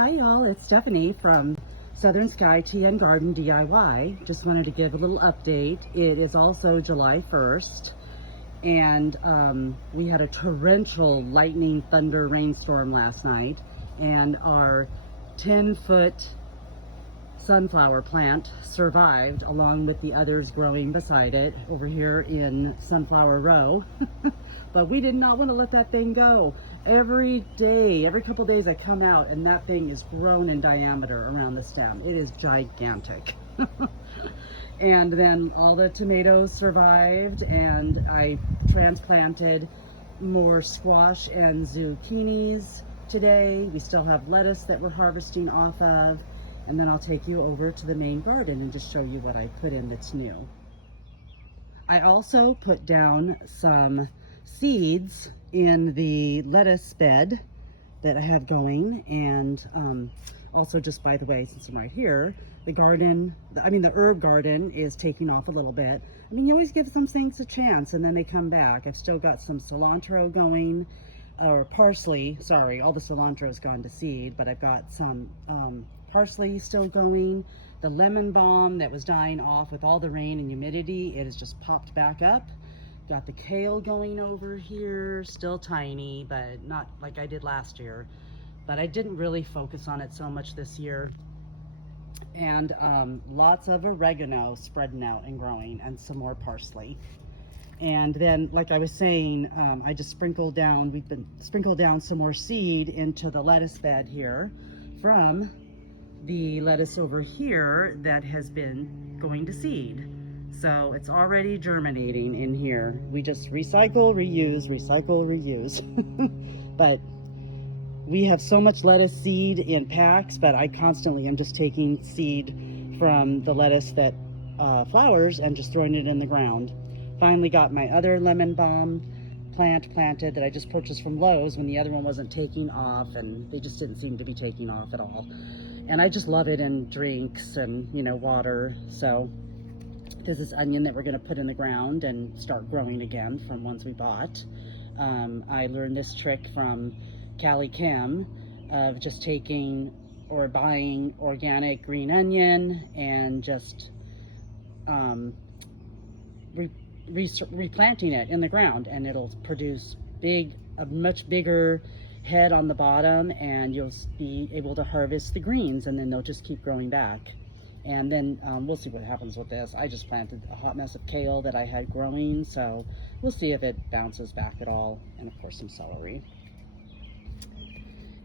Hi y'all, it's Stephanie from SouthernSkyTNgardenDIY. Just wanted to give a little update. It is also July 1st and we had a torrential lightning, thunder, rainstorm last night, and our 10-foot sunflower plant survived along with the others growing beside it over here in Sunflower Row. But we did not want to let that thing go. Every day, every couple days I come out and that thing is grown in diameter around the stem. It is gigantic. And then all the tomatoes survived, and I transplanted more squash and zucchinis today. We still have lettuce that we're harvesting off of. And then I'll take you over to the main garden and just show you what I put in that's new. I also put down some seeds in the lettuce bed that I have going, and also, just by the way, since I'm right here, the herb garden is taking off a little bit. I mean, you always give some things a chance and then they come back. I've still got some cilantro going, or parsley, sorry, all the cilantro has gone to seed, but I've got some parsley still going. The lemon balm that was dying off with all the rain and humidity, it has just popped back up. Got the kale going over here, still tiny, but not like I did last year. But I didn't really focus on it so much this year. And lots of oregano spreading out and growing, and some more parsley. And then, like I was saying, I just sprinkled down some more seed into the lettuce bed here from the lettuce over here that has been going to seed. So it's already germinating in here. We just recycle, reuse, recycle, reuse. But we have so much lettuce seed in packs, but I constantly am just taking seed from the lettuce that flowers and just throwing it in the ground. Finally got my other lemon balm plant planted that I just purchased from Lowe's when the other one wasn't taking off, and they just didn't seem to be taking off at all. And I just love it in drinks and, you know, water. So there's this onion that we're going to put in the ground and start growing again from ones we bought. I learned this trick from Callie Kim of just taking or buying organic green onion and just replanting it in the ground, and it'll produce a much bigger head on the bottom, and you'll be able to harvest the greens, and then they'll just keep growing back. And then we'll see what happens with this. I just planted a hot mess of kale that I had growing, so we'll see if it bounces back at all. And of course some celery.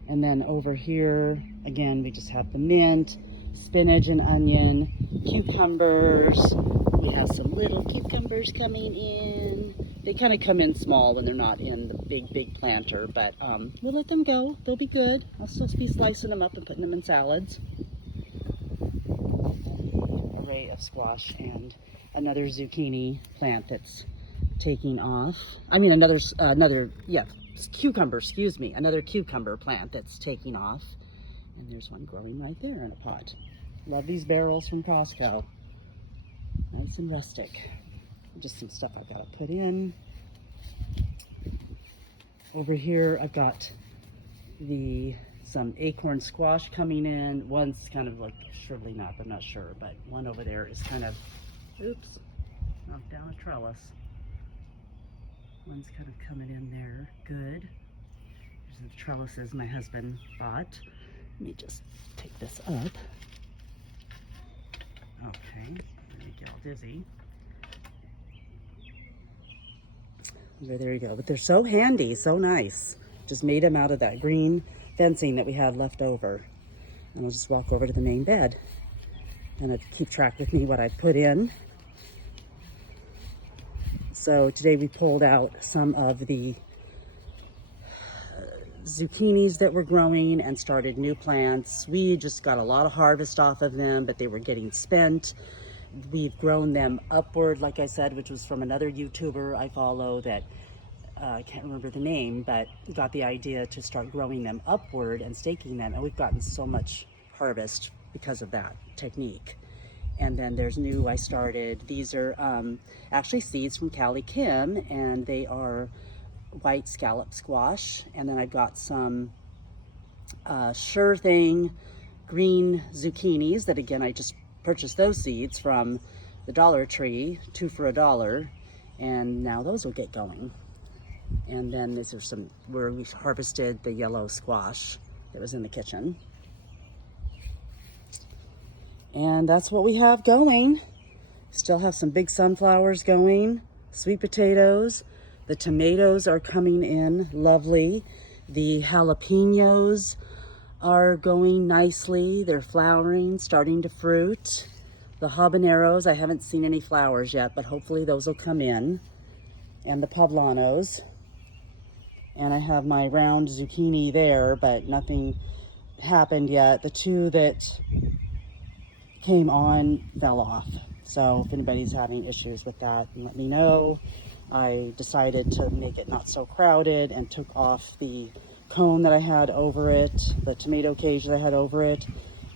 And then over here, again, we just have the mint, spinach and onion, cucumbers. We have some little cucumbers coming in. They kind of come in small when they're not in the big planter, but we'll let them go. They'll be good. I'll still be slicing them up and putting them in salads. Array of squash and another zucchini plant that's taking off. I mean, another cucumber, excuse me, another cucumber plant that's taking off. And there's one growing right there in a pot. Love these barrels from Costco. Nice and rustic. Just some stuff I've got to put in. Over here I've got some acorn squash coming in. One's kind of like shriveling up, I'm not sure, but one over there is kind of, oops, knocked down a trellis. One's kind of coming in there, good. There's the trellises my husband bought. Let me just take this up. Okay, let me get all dizzy. There you go. But they're so handy, so nice. Just made them out of that green fencing that we had left over. And I'll just walk over to the main bed and keep track with me what I put in. So today we pulled out some of the zucchinis that were growing and started new plants. We just got a lot of harvest off of them, but they were getting spent. We've grown them upward, like I said, which was from another YouTuber I follow that I can't remember the name, but got the idea to start growing them upward and staking them, and we've gotten so much harvest because of that technique. And then there's new I started. These are actually seeds from Callie Kim, and they are white scallop squash. And then I've got some Sure Thing green zucchinis that, again, I just purchased those seeds from the Dollar Tree, 2 for $1, and now those will get going. And then these are some where we harvested the yellow squash that was in the kitchen. And that's what we have going. Still have some big sunflowers going, sweet potatoes. The tomatoes are coming in lovely. The jalapenos are going nicely. They're flowering, starting to fruit. The habaneros, I haven't seen any flowers yet, but hopefully those will come in. And the poblanos. And I have my round zucchini there, but nothing happened yet. The 2 that came on fell off. So if anybody's having issues with that, let me know. I decided to make it not so crowded and took off the cone that I had over it, the tomato cage that I had over it,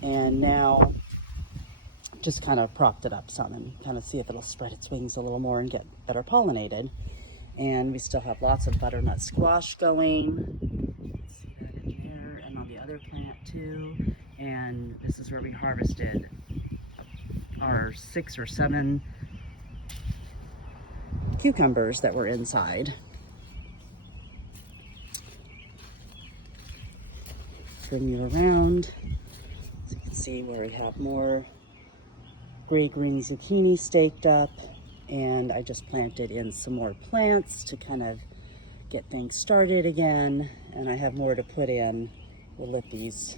and now just kind of propped it up some and kind of see if it'll spread its wings a little more and get better pollinated. And we still have lots of butternut squash going. You can see that in here, and on the other plant too. And this is where we harvested our 6 or 7 cucumbers that were inside. Bring you around so you can see where we have more gray-green zucchini staked up. And I just planted in some more plants to kind of get things started again. And I have more to put in. We'll let these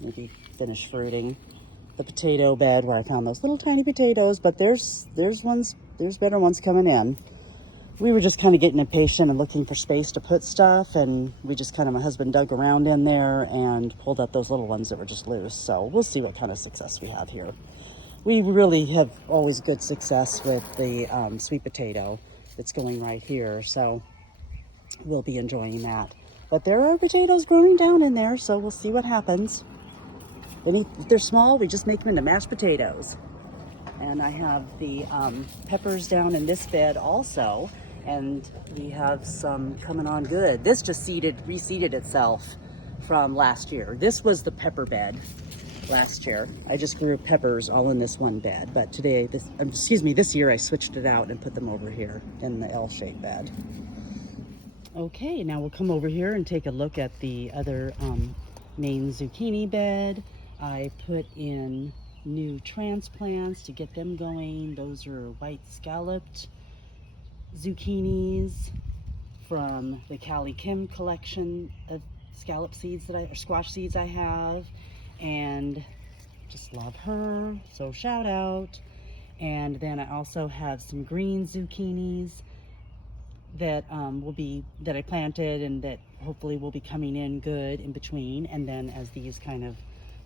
maybe finish fruiting. The potato bed where I found those little tiny potatoes, but there's better ones coming in. We were just kind of getting impatient and looking for space to put stuff, and we just kind of, my husband dug around in there and pulled up those little ones that were just loose. So we'll see what kind of success we have here. We really have always good success with the sweet potato that's going right here, so we'll be enjoying that. But there are potatoes growing down in there, so we'll see what happens. If they're small, we just make them into mashed potatoes. And I have the peppers down in this bed also, and we have some coming on good. This just reseeded itself from last year. This was the pepper bed last year. I just grew peppers all in this one bed, but this year I switched it out and put them over here in the L-shaped bed. Okay, now we'll come over here and take a look at the other main zucchini bed. I put in new transplants to get them going. Those are white scalloped zucchinis from the Callie Kim collection of scallop seeds or squash seeds I have, and just love her, so shout out. And then I also have some green zucchinis that that I planted and that hopefully will be coming in good in between. And then as these kind of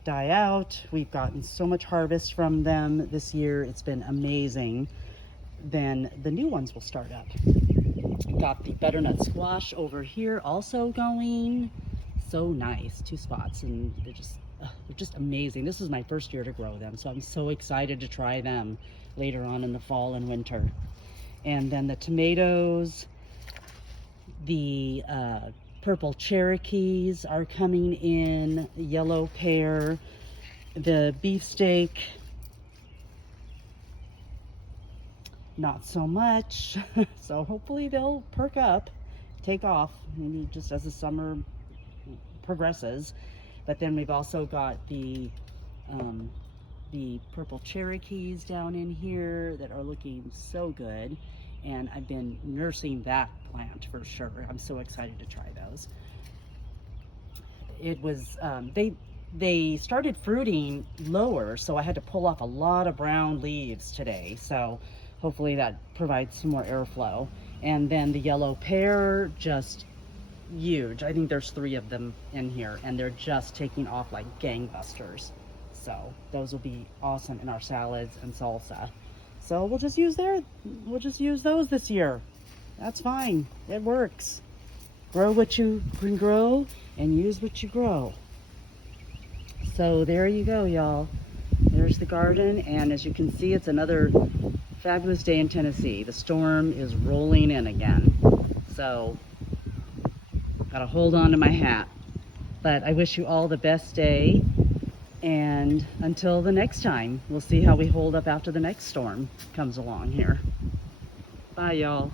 die out, we've gotten so much harvest from them this year, it's been amazing. Then the new ones will start up. Got the butternut squash over here also going. So nice, 2 spots, and they're just amazing. This is my first year to grow them, so I'm so excited to try them later on in the fall and winter. And then the tomatoes, the purple Cherokees are coming in, yellow pear, the beefsteak, not so much. So hopefully they'll perk up, take off, maybe just as the summer progresses. But then we've also got the purple Cherokees down in here that are looking so good. And I've been nursing that plant for sure. I'm so excited to try those. It was, they started fruiting lower, so I had to pull off a lot of brown leaves today. So hopefully that provides some more airflow. And then the yellow pear, just huge. I think there's 3 of them in here, and they're just taking off like gangbusters. So those will be awesome in our salads and salsa. So we'll just use those this year. That's fine. It works. Grow what you can grow and use what you grow. So there you go, y'all. There's the garden, and as you can see, it's another fabulous day in Tennessee. The storm is rolling in again. So gotta hold on to my hat. But I wish you all the best day. And until the next time, we'll see how we hold up after the next storm comes along here. Bye, y'all.